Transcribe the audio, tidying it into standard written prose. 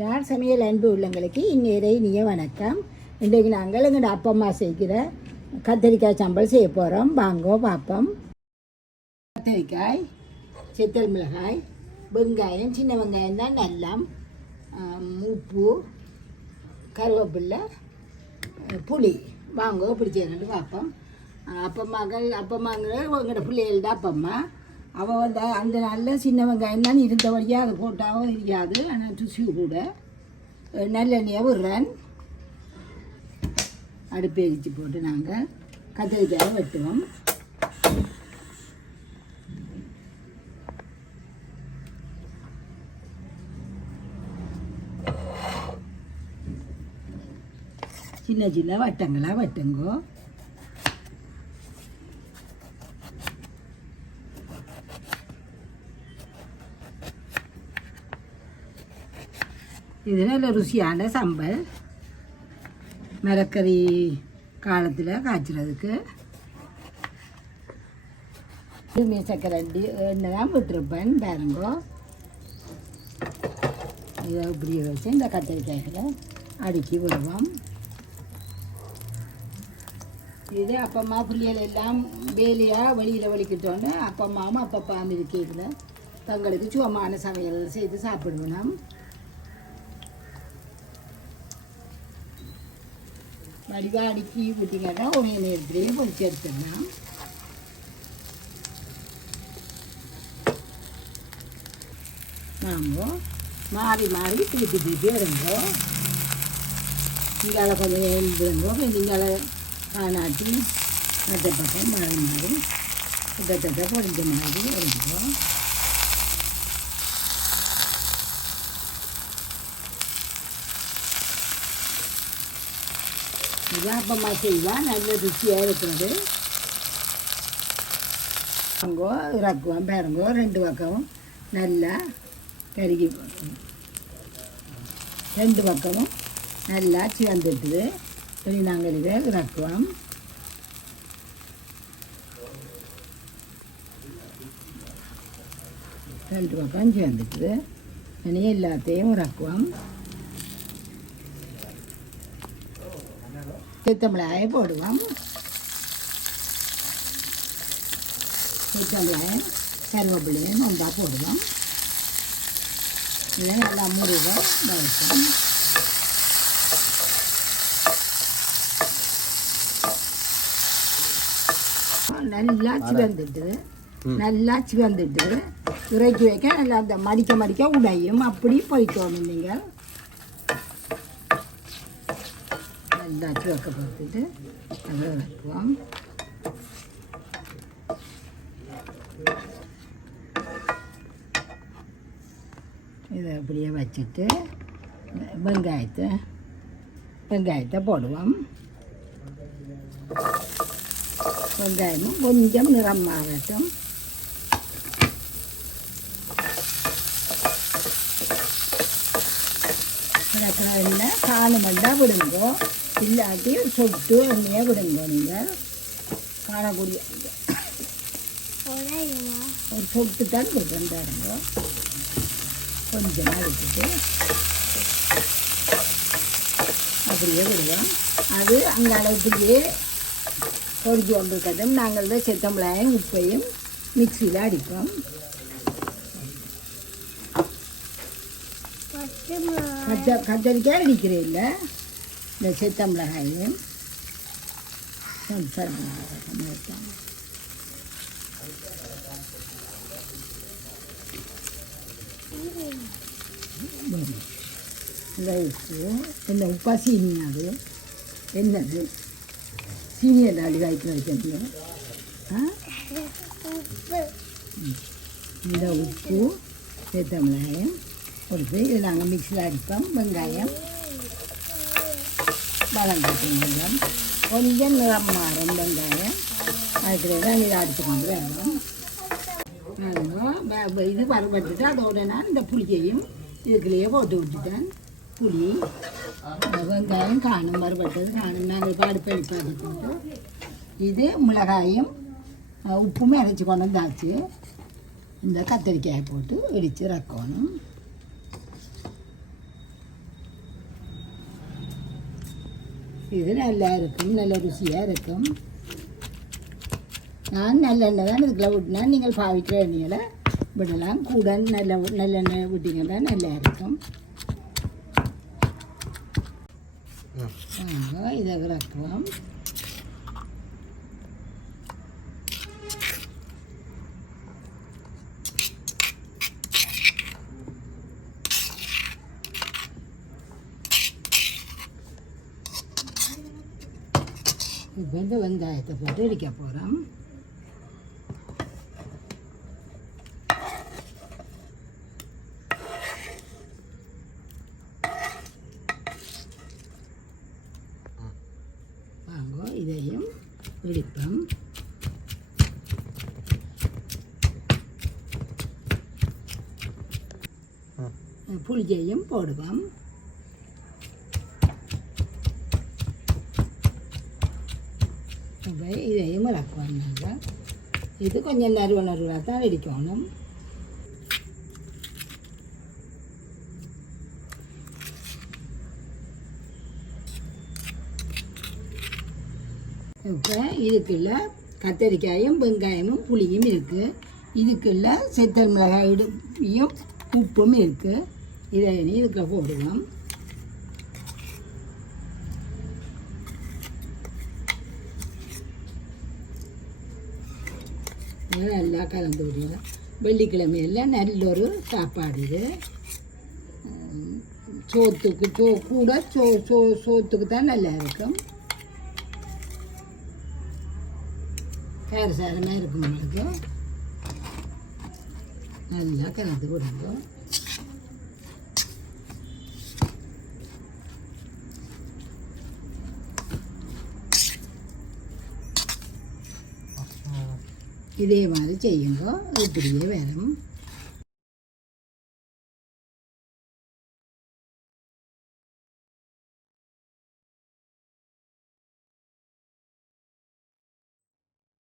யார் சமையல் அன்பு உள்ளங்களுக்கு இந்நேர இனிய வணக்கம். இன்றைக்கு நாங்கள் எங்களோட அப்பம்மா செய்கிற கத்திரிக்காய் சம்பல் செய்ய போகிறோம். வாங்கோ பார்ப்போம். கத்திரிக்காய், செத்தல் மிளகாய், வெங்காயம், சின்ன வெங்காயம் தான் நல்லம், உப்பு, கருவேப்பில்லை, புளி. வாங்கோ பிடிச்சேன்னு பார்ப்போம். அப்பம்மாங்கிற எங்களோட பிள்ளைகள் தான் அப்பம்மா. அவள் வந்து அந்த நல்ல சின்ன வெங்காயம் தான் இருந்தபடியாக அது போட்டாவும் இருக்காது. ஆனால் ருசி கூட நல்லெண்ணெயை விடுறேன். அடுப்பு எரிச்சு போட்டு நாங்கள் கத்திரிக்காயை வெட்டுவோம். சின்ன சின்ன வட்டங்களாக வெட்டுங்கோ. இது நல்ல ருசியான சம்பல். மரக்கறி காலத்தில் காய்ச்சறதுக்கு சக்கரை எண்ணெய் தான் விட்டுருப்பேன். பாருங்கோ, இதை இப்படி வச்சு இந்த கத்திரிக்காய்களை அடுக்கி விடுவோம். இது அப்பம்மா பிள்ளைகள் எல்லாம் வேலையாக வெளியில் வலிக்கிட்டோன்னு அப்பம்மாவும் அப்பப்பாவும் இருக்கிறதுல தங்களுக்கு சுகமான சமையல் செய்து சாப்பிடுவோம். வடிவாக அடுக்கி விட்டிங்கன்னா ஒரே நேரத்துலேயும் பொறிச்சு எடுத்துடலாம். நாமோ மாறி மாறி திருப்பி திருப்பி எடுங்கோ. இங்கால கொஞ்சம் எழுந்துருங்கோ, இங்கால காணாட்டி மற்ற பக்கம் மாறி மாறி கிட்டத்தட்ட பொறிஞ்ச மாதிரி எடுங்கோ. இது அப்பம்மா செய்யலாம், நல்ல ருச்சியாக இருக்கிறது. அங்கோ இறக்குவோம். பாருங்கோ, ரெண்டு பக்கமும் நல்லா கருகி, ரெண்டு பக்கமும் நல்லா சிவந்துட்டுது. சரி, நாங்கள் இதை இறக்குவோம். ரெண்டு பக்கம் சிவந்துட்டுது. இனி எல்லாத்தையும் இறக்குவோம். சித்தமிளகாயை போடுவோம். சித்தமிளகாய் கருவேப்பிலையும் ஒன்றா போடுவோம். இதை நல்லா முருகை வறுப்போம். நல்லா சிவந்துட்டுது. நல்லா சிவந்துட்டுது. இறக்கி வைக்க நல்லா அந்த மடிக்க மடிக்க உடையும். அப்படி பொறிக்கணும். நீங்கள் எல்லாச்சு வைக்க பார்த்துட்டு அதை வைக்குவோம். இதை அப்படியே வச்சுட்டு வெங்காயத்தை போடுவோம். வெங்காயமும் கொஞ்சம் நிறம் மாறட்டும். எண்ணெய் காணுமெல்லாம் விடுங்கோ, இல்லாட்டி சொட்டு எண்ணெயை விடுங்கோ. நீங்கள் காணக்கூடிய ஒரு சொட்டு தான் விடுறேன். பாருங்கோ, கொஞ்சமாக விட்டுட்டு அப்படியே விடுவோம். அது அங்கே அளவுக்குள்ளேயே பொறிச்சு கொண்டு இருக்கட்டும். நாங்கள் தான் செத்தமிளகாயும் உப்பையும் மிக்சியில் அடிப்போம். கத்தரிக்காய் அடிக்கிறேன் இல்லை, இந்த செத்தமிளகாயும் இந்த உப்பு என்ன உப்பா சீனி, அது என்னது சீனி எல்லாம் அடி வாய்க்கு வைக்கிறது. இந்த உப்பு செத்தமிளகாயும் கொடுத்து இதை நாங்கள் மிக்சியில் அடிப்போம். வெங்காயம் வளர்ந்துட்டோம். கொஞ்சம் நிறம் மாறும் வெங்காயம். அதுக்கு தான் இதை அடித்து கொண்டு வரணும். இது வறுபட்டுட்டு அதோட நான் இந்த புளியையும் இதுக்குள்ளேயே போட்டு விட்டுட்டேன். புளி, வெங்காயம் காணும், வறுபட்டது காணும். நாங்கள் இப்போ அடுப்பு எடுப்பாது போட்டு இது மிளகாயும் உப்புமே அரைச்சி கொண்டு வந்தாச்சு. இந்த கத்திரிக்காயை போட்டு இடித்து இறக்கணும். இது நல்லா இருக்கும், நல்ல ருசியாக இருக்கும். நான் நல்லெண்ணெய் தான் இதுக்குள்ள விட்டினா, நீங்கள் பாவிக்கிற எண்ணெயில் விடலாம். கூட நல்லெண்ணெய் விட்டிங்கன்னா நல்லா இருக்கும். இதை விளக்குவோம். இப்போ இந்த வெங்காயத்தை போட்டு இடிக்க போகிறோம். வாங்க இதையும் இடிப்போம். புளியையும் போடுவோம். இதையும் இறக்குவோம். நாங்கள் இது கொஞ்சம் நறுவலாக தான் இடிக்கணும். இப்போ இதுக்குள்ள கத்தரிக்காயும் வெங்காயமும் புளியும் இருக்குது. இதுக்குள்ள செத்தல் மிளகாயும் உப்பும் இருக்குது. இதை இதுக்குள்ள போடுவோம். நல்லா கலந்து விடுவோம். வெள்ளிக்கிழமையில் நல்ல ஒரு சாப்பாடு இது. சோத்துக்கு கூட சோத்துக்கு தான் நல்லா இருக்கும். காரசாரமாக இருக்கும். உங்களுக்கு நல்லா கலந்து விடுங்க. இதே மாதிரி செய்யுங்க. இப்படியே வரும்.